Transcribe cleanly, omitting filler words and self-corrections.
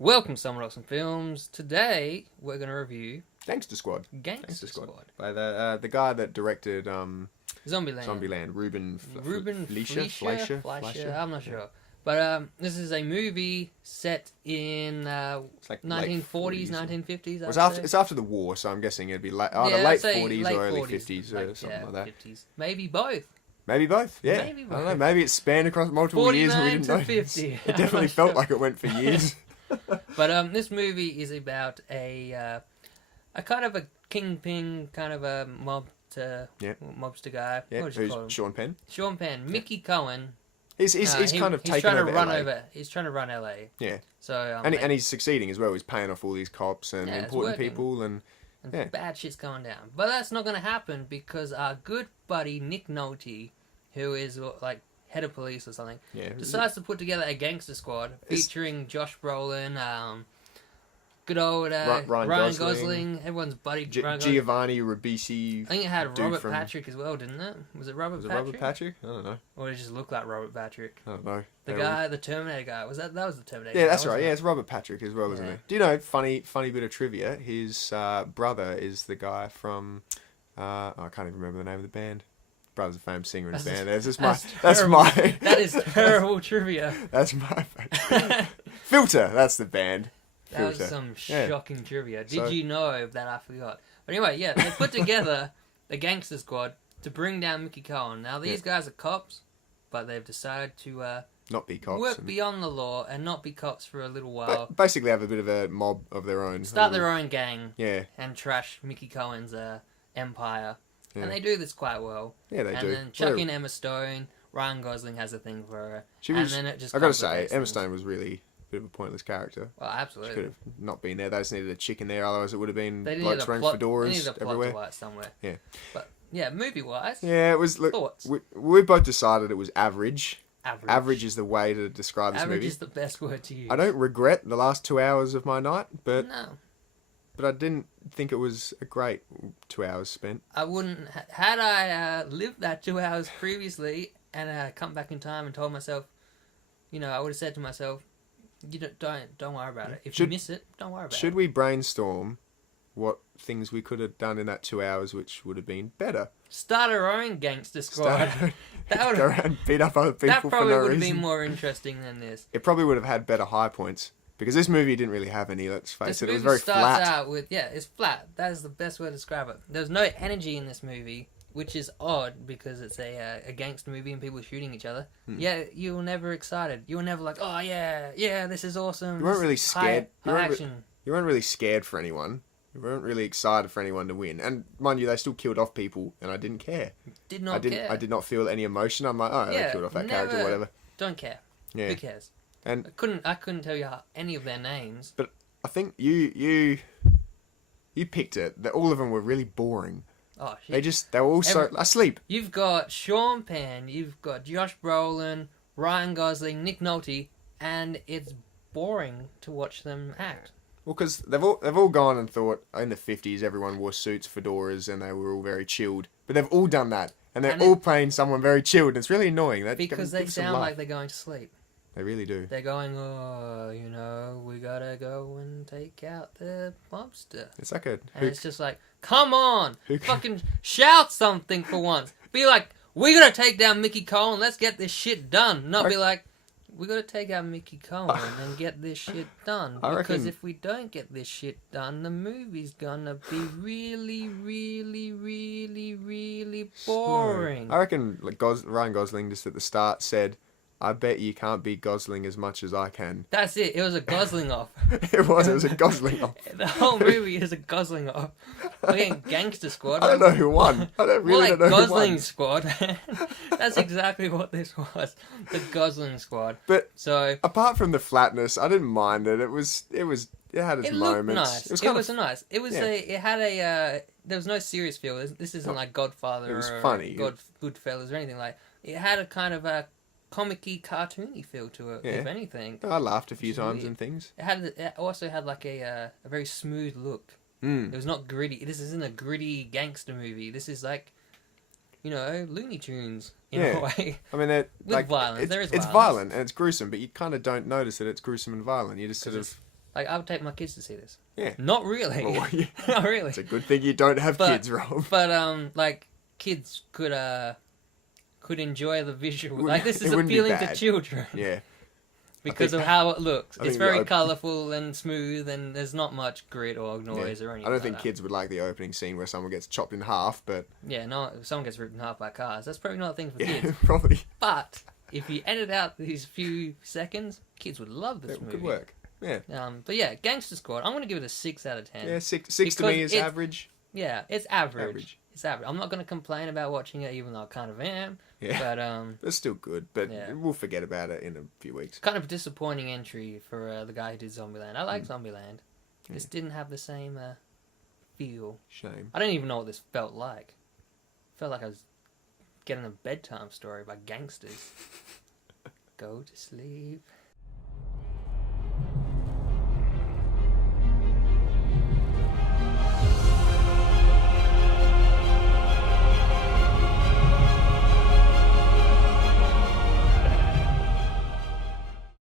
Welcome, Summer Rocks and Films. Today we're going to review Gangster Squad. Gangster Squad By the guy that directed Zombieland. Ruben Ruben Fleischer. Fleischer. I'm not sure, but this is a movie set in It's like 1940s, late 40s. 1950s. It's after the war, so I'm guessing it'd be either Yeah, late I'd say 40s late or early 40s, 50s or something like that. 50s. Maybe both. Maybe both. Yeah. Maybe I don't know. both. Maybe it spanned across multiple years and we 49 didn't to know. 50. It definitely felt like it went for years. But this movie is about a kind of a kingpin, kind of a mobster guy. Yeah. What would you call him? Who's Sean Penn? Sean Penn. Mickey Cohen. He's kind of taken over LA. He's trying to run LA. Yeah. So and he's succeeding as well. He's paying off all these cops and Yeah, it's important working. people and yeah. bad shit's going down. But that's not going to happen because our good buddy Nick Nolte, who is like head of police or something, yeah. decides to put together a gangster squad featuring Josh Brolin, good old Ryan Gosling, everyone's buddy. Giovanni Ribisi. I think it had dude Robert from- Patrick as well, didn't it? Was it Robert Was it Patrick? Robert Patrick? I don't know. Or did it just look like Robert Patrick? I don't know. The They guy, the Terminator guy. That was the Terminator Yeah, guy, that's right. wasn't Yeah, it? it's Robert Patrick as well, isn't Yeah. it? Do you know, funny bit of trivia, his brother is the guy from, I can't even remember the name of the band. Brother's a famous singer in the band. That's my... That is terrible trivia. That's my... Filter, that's the band. That was Filter. some Yeah. shocking trivia. Did So- you know that? I forgot. But anyway, yeah, they put together the gangster squad to bring down Mickey Cohen. Now, these guys are cops, but they've decided to Not be cops. work and- beyond the law and not be cops for a little while. basically have a bit of a mob of their own. Start their own gang Yeah, and trash Mickey Cohen's empire. Yeah. And they do this quite well. yeah, they and do. then chuck in Emma Stone. Ryan Gosling has a thing for her. She and was- then it just I gotta say, complicates Emma things. Stone was really a bit of a pointless character. Well, She absolutely. could have not been there. They just needed a chick in there, otherwise it would have been They blokes needed a wearing plot. They fedoras needed a plot everywhere. device somewhere. Yeah. But yeah, movie wise, Yeah, it was. Look, thoughts. we both decided it was average. Average. Average is the way to describe this Average movie. is the best word to use. I don't regret the last 2 hours of my night, but No, I didn't think it was a great 2 hours spent. I wouldn't. Had I lived that 2 hours previously and come back in time and told myself, I would have said to myself, "You don't worry about it. If you miss it, don't worry about Should it." we brainstorm what things we could have done in that 2 hours, which would have been better? Start our own gangster squad. That would Go around and beat up other people that for probably no would have reason. been more interesting than this. It probably would have had better high points because this movie didn't really have any. Let's face This it, it was movie very starts flat. out with it's flat. That is the best way to describe it. There's no energy in this movie, which is odd because it's a gangster movie and people shooting each other. Yeah, you were never excited. You were never like, oh yeah, this is awesome. You weren't This really is scared. High action. You weren't really scared for anyone. You weren't really excited for anyone to win. And mind you, they still killed off people, and I didn't care. Did not care. I did not feel any emotion. I'm like, oh, Yeah, they killed off that character, never- whatever. Don't care. Yeah. Who cares? And I couldn't tell you any of their names. but I think you picked it. That all of them were really boring. Oh shit. They were all so asleep. You've got Sean Penn, you've got Josh Brolin, Ryan Gosling, Nick Nolte, and it's boring to watch them act. Well, because they've all gone and thought in the 50s everyone wore suits, fedoras, and they were all very chilled. But they've all done that, and they're And all playing someone very chilled. And it's really annoying. That Because they sound like they're going to sleep. they really do. They're going, we gotta go and take out the mobster. It's like a And it's just like, come on! Who- Fucking shout something for once. Be like, we gotta take down Mickey Cohen, let's get this shit done. Not be like, we gotta take out Mickey Cohen and get this shit done. I Because reckon- if we don't get this shit done, the movie's gonna be really, really, really, really boring. I reckon like Ryan Gosling just at the start said, "I bet you can't beat Gosling as much as I can." That's it. It was a Gosling off. It was a Gosling off. The whole movie is a Gosling off. We're getting Gangster Squad. I don't know who won. I don't More really like don't know who Gosling won. Squad. That's exactly what this was. The Gosling Squad. But So apart from the flatness, I didn't mind it. It had its it looked moments. nice. It was It kind was of nice. It was yeah. it had a there was no serious feel. This isn't like Godfather it was or funny. Goodfellas or anything like. It had a kind of a comic-y, cartoony feel to it, Yeah. if anything. I laughed a few Which is times weird. and things. It also had like a very smooth look. Mm. It was not gritty. This isn't a gritty gangster movie. This is like, Looney Tunes in Yeah. a way. I mean, With violence. It's, There is it's violence. violent and it's gruesome, but you kind of don't notice that it's gruesome and violent. You just sort of Like, I would take my kids to see this. Yeah. Not really. Well, yeah. Not really. It's a good thing you don't have But- kids, Rob. But like kids could enjoy the visual. Wouldn't- Like, this it is wouldn't be appealing to bad. children Yeah. because think- of how it looks. I It's think the very op- colourful and smooth, and there's not much grit or Yeah. noise or anything. I don't like think that. kids would like the opening scene where someone gets chopped in half, but Yeah, no. If someone gets ripped in half by cars, that's probably not a thing for yeah, kids. probably But if you edit out these few seconds, kids would love this that movie. could work. Yeah. But yeah, Gangster Squad. I'm gonna give it a 6 out of 10. Yeah, six to Because me is it's- average. Yeah, it's average. Average. It's average. I'm not gonna complain about watching it, even though I kind of am. Yeah. But It's still good, but Yeah. we'll forget about it in a few weeks. kind of disappointing entry for the guy who did Zombieland. I like Zombieland. This didn't have the same feel. Shame. I don't even know what this felt like. Felt like I was getting a bedtime story by gangsters. Go to sleep.